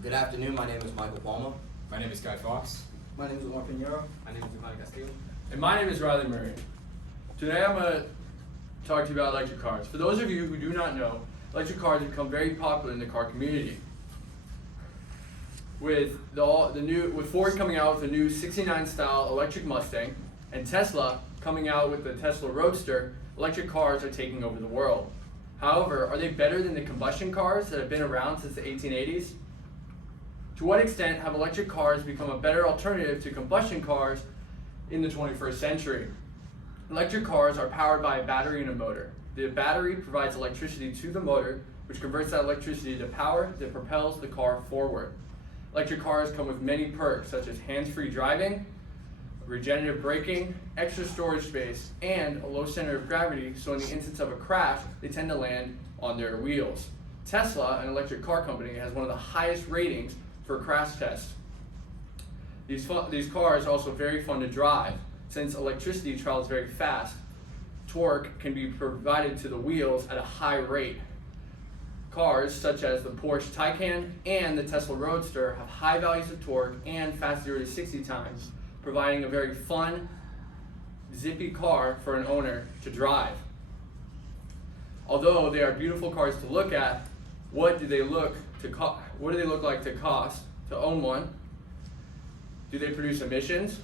Good afternoon, my name is Michael Palma. My name is Guy Fox. My name is Omar Pinheiro. My name is Giovanni Castillo. And my name is Riley Murray. Today I'm going to talk to you about electric cars. For those of you who do not know, electric cars have become very popular in the car community. With Ford coming out with a new 69 style electric Mustang and Tesla coming out with the Tesla Roadster, electric cars are taking over the world. However, are they better than the combustion cars that have been around since the 1880s? To what extent have electric cars become a better alternative to combustion cars in the 21st century? Electric cars are powered by a battery and a motor. The battery provides electricity to the motor, which converts that electricity to power that propels the car forward. Electric cars come with many perks such as hands-free driving, regenerative braking, extra storage space, and a low center of gravity, so in the instance of a crash, they tend to land on their wheels. Tesla, an electric car company, has one of the highest ratings for crash tests. These cars are also very fun to drive. Since electricity travels very fast, torque can be provided to the wheels at a high rate. Cars such as the Porsche Taycan and the Tesla Roadster have high values of torque and fast 0 to 60 times, providing a very fun, zippy car for an owner to drive. Although they are beautiful cars to look at, what do they look like to cost to own one? Do they produce emissions?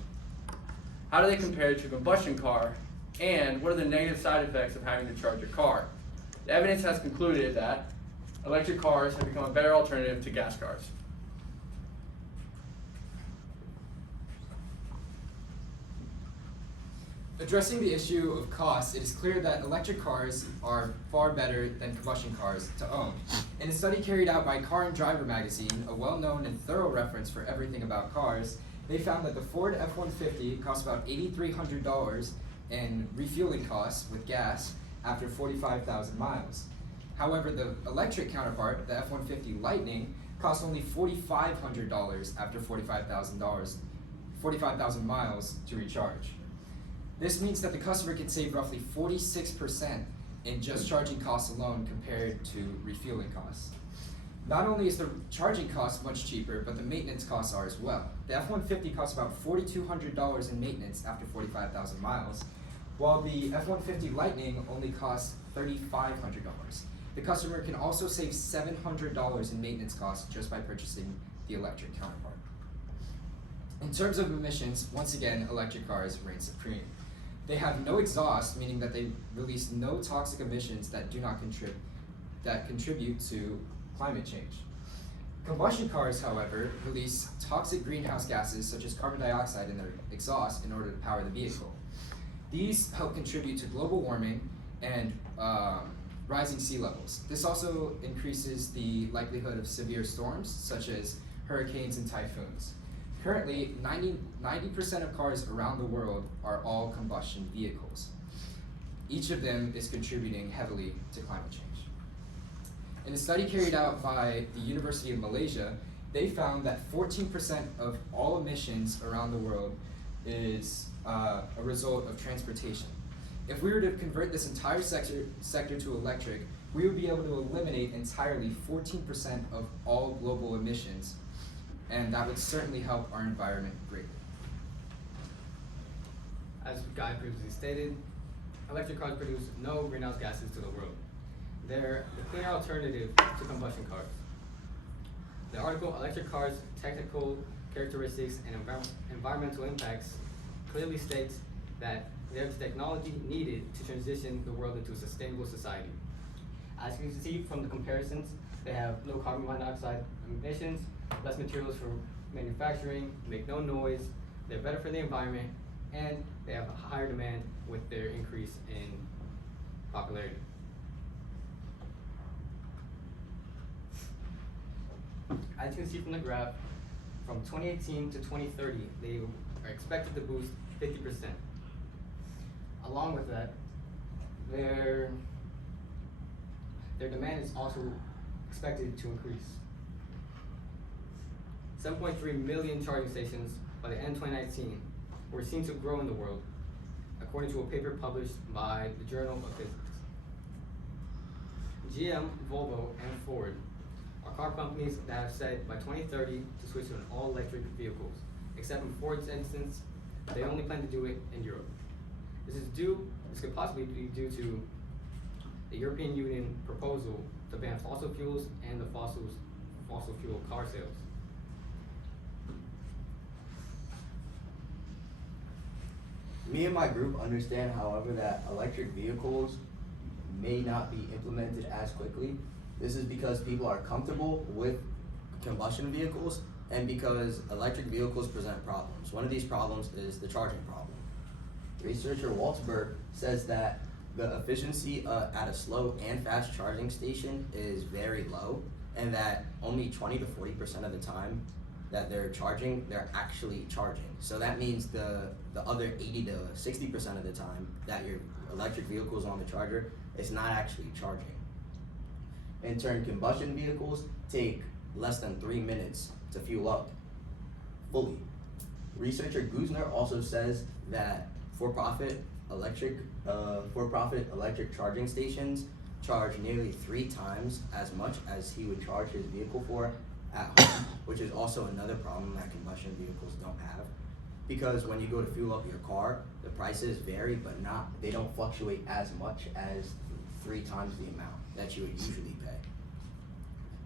How do they compare to a combustion car? And what are the negative side effects of having to charge a car? The evidence has concluded that electric cars have become a better alternative to gas cars. Addressing the issue of cost, it is clear that electric cars are far better than combustion cars to own. In a study carried out by Car and Driver magazine, a well-known and thorough reference for everything about cars, they found that the Ford F-150 costs about $8,300 in refueling costs with gas after 45,000 miles. However, the electric counterpart, the F-150 Lightning, costs only $4,500 after 45,000 miles to recharge. This means that the customer can save roughly 46% in just charging costs alone compared to refueling costs. Not only is the charging cost much cheaper, but the maintenance costs are as well. The F-150 costs about $4,200 in maintenance after 45,000 miles, while the F-150 Lightning only costs $3,500. The customer can also save $700 in maintenance costs just by purchasing the electric counterpart. In terms of emissions, once again, electric cars reign supreme. They have no exhaust, meaning that they release no toxic emissions that contribute to climate change. Combustion cars, however, release toxic greenhouse gases such as carbon dioxide in their exhaust in order to power the vehicle. These help contribute to global warming and rising sea levels. This also increases the likelihood of severe storms such as hurricanes and typhoons. Currently, 90% of cars around the world are all combustion vehicles. Each of them is contributing heavily to climate change. In a study carried out by the University of Malaysia, they found that 14% of all emissions around the world is a result of transportation. If we were to convert this entire sector to electric, we would be able to eliminate entirely 14% of all global emissions, and that would certainly help our environment greatly. As Guy previously stated, electric cars produce no greenhouse gases to the world. They're the clear alternative to combustion cars. The article, Electric Cars, Technical Characteristics and Environmental Impacts, clearly states that there's technology needed to transition the world into a sustainable society. As you can see from the comparisons, they have low carbon monoxide emissions, less materials for manufacturing, make no noise, they're better for the environment, and they have a higher demand with their increase in popularity. As you can see from the graph, from 2018 to 2030, they are expected to boost 50%. Along with that, their demand is also expected to increase. 7.3 million charging stations by the end of 2019 were seen to grow in the world, according to a paper published by the Journal of Physics. GM, Volvo, and Ford are car companies that have said by 2030 to switch to an all-electric vehicles. Except in Ford's instance, they only plan to do it in Europe. This could possibly be due to the European Union proposal to ban fossil fuels and the fossil fuel car sales. Me and my group understand, however, that electric vehicles may not be implemented as quickly. This is because people are comfortable with combustion vehicles and because electric vehicles present problems. One of these problems is the charging problem. Researcher Waltzberg says that the efficiency at a slow and fast charging station is very low, and that only 20 to 40% of the time that they're charging, they're actually charging. So that means the other 80 to 60% of the time that your electric vehicle is on the charger, it's not actually charging. In turn, combustion vehicles take less than 3 minutes to fuel up fully. Researcher Guzner also says that for-profit electric charging stations charge nearly 3 times as much as he would charge his vehicle for at home, which is also another problem that combustion vehicles don't have. Because when you go to fuel up your car, the prices vary, but they don't fluctuate as much as 3 times the amount that you would usually pay.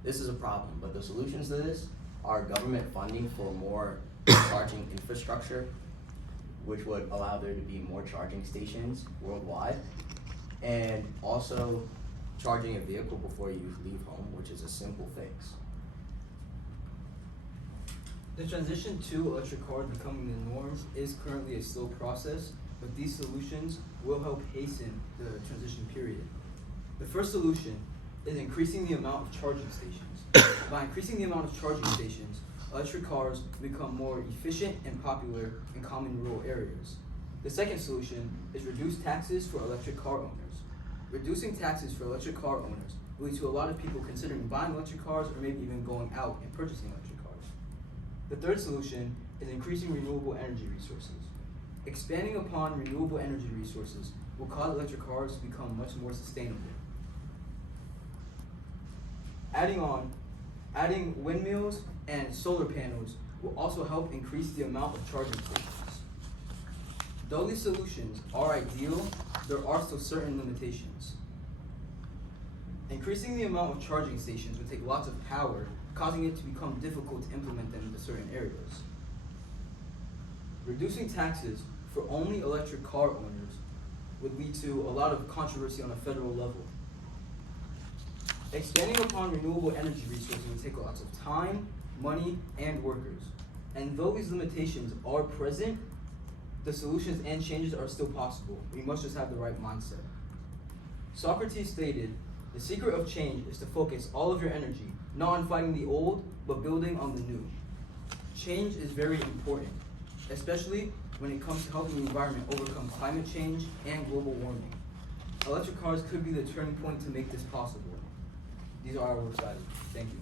This is a problem, but the solutions to this are government funding for more charging infrastructure, which would allow there to be more charging stations worldwide, and also charging a vehicle before you leave home, which is a simple fix. The transition to electric cars becoming the norm is currently a slow process, but these solutions will help hasten the transition period. The first solution is increasing the amount of charging stations. By increasing the amount of charging stations, electric cars become more efficient and popular in common rural areas. The second solution is reduce taxes for electric car owners. Reducing taxes for electric car owners will lead to a lot of people considering buying electric cars or maybe even going out and purchasing electric cars. The third solution is increasing renewable energy resources. Expanding upon renewable energy resources will cause electric cars to become much more sustainable. Adding windmills and solar panels will also help increase the amount of charging stations. Though these solutions are ideal, there are still certain limitations. Increasing the amount of charging stations would take lots of power, causing it to become difficult to implement them into certain areas. Reducing taxes for only electric car owners would lead to a lot of controversy on a federal level. Expanding upon renewable energy resources would take lots of time, money, and workers. And though these limitations are present, the solutions and changes are still possible. We must just have the right mindset. Socrates stated, "The secret of change is to focus all of your energy, not on fighting the old, but building on the new." Change is very important, especially when it comes to helping the environment overcome climate change and global warming. Electric cars could be the turning point to make this possible. These are our work values. Thank you.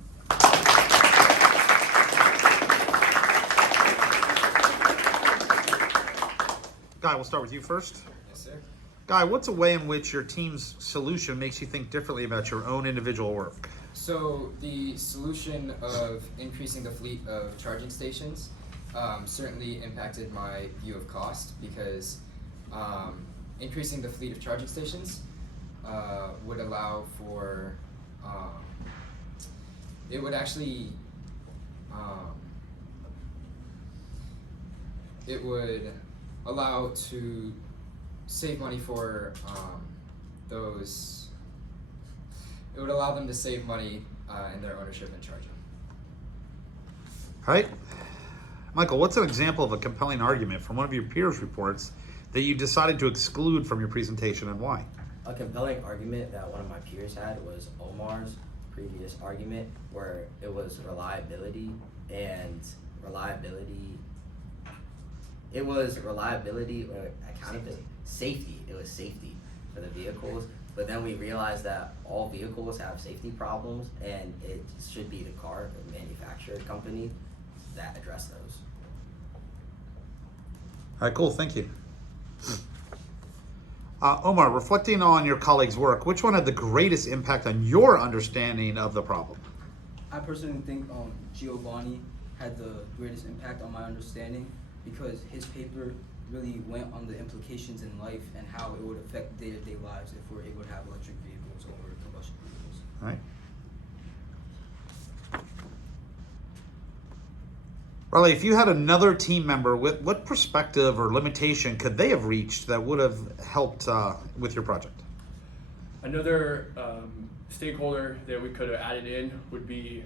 Guy, we'll start with you first. Yes, sir. Guy, what's a way in which your team's solution makes you think differently about your own individual work? So the solution of increasing the fleet of charging stations certainly impacted my view of cost, because increasing the fleet of charging stations would allow for it would actually it would allow to save money for those. It would allow them to save money in their ownership and charging. All right. Michael, what's an example of a compelling argument from one of your peers' reports that you decided to exclude from your presentation, and why? A compelling argument that one of my peers had was Omar's previous argument, where it was reliability or accounting for safety. It was safety for the vehicles, but then we realized that all vehicles have safety problems, and it should be the car manufacturer company that address those. All right, cool, thank you. Omar, reflecting on your colleagues' work, which one had the greatest impact on your understanding of the problem? I personally think Giovanni had the greatest impact on my understanding because his paper really went on the implications in life and how it would affect day-to-day lives if we're able to have electric vehicles over combustion vehicles. All right. Riley, if you had another team member, what perspective or limitation could they have reached that would have helped with your project? Another stakeholder that we could have added in would be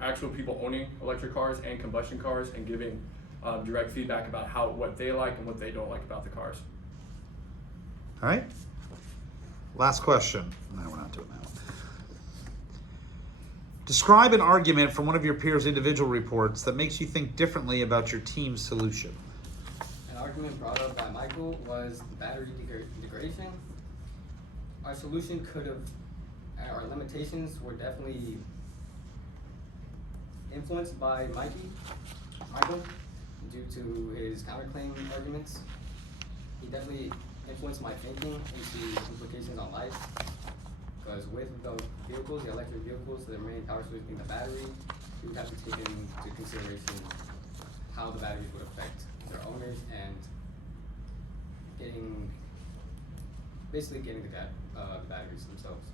actual people owning electric cars and combustion cars and giving direct feedback about what they like and what they don't like about the cars. All right. Last question. No, we're not doing that one. Describe an argument from one of your peers' individual reports that makes you think differently about your team's solution. An argument brought up by Michael was the battery degradation. Our solution could have, our limitations were definitely influenced by Michael, due to his counterclaim arguments. He definitely influenced my thinking into implications on life. Because with the vehicles, the electric vehicles, the main power source being the battery, you would have to take into consideration how the batteries would affect their owners and getting the batteries themselves.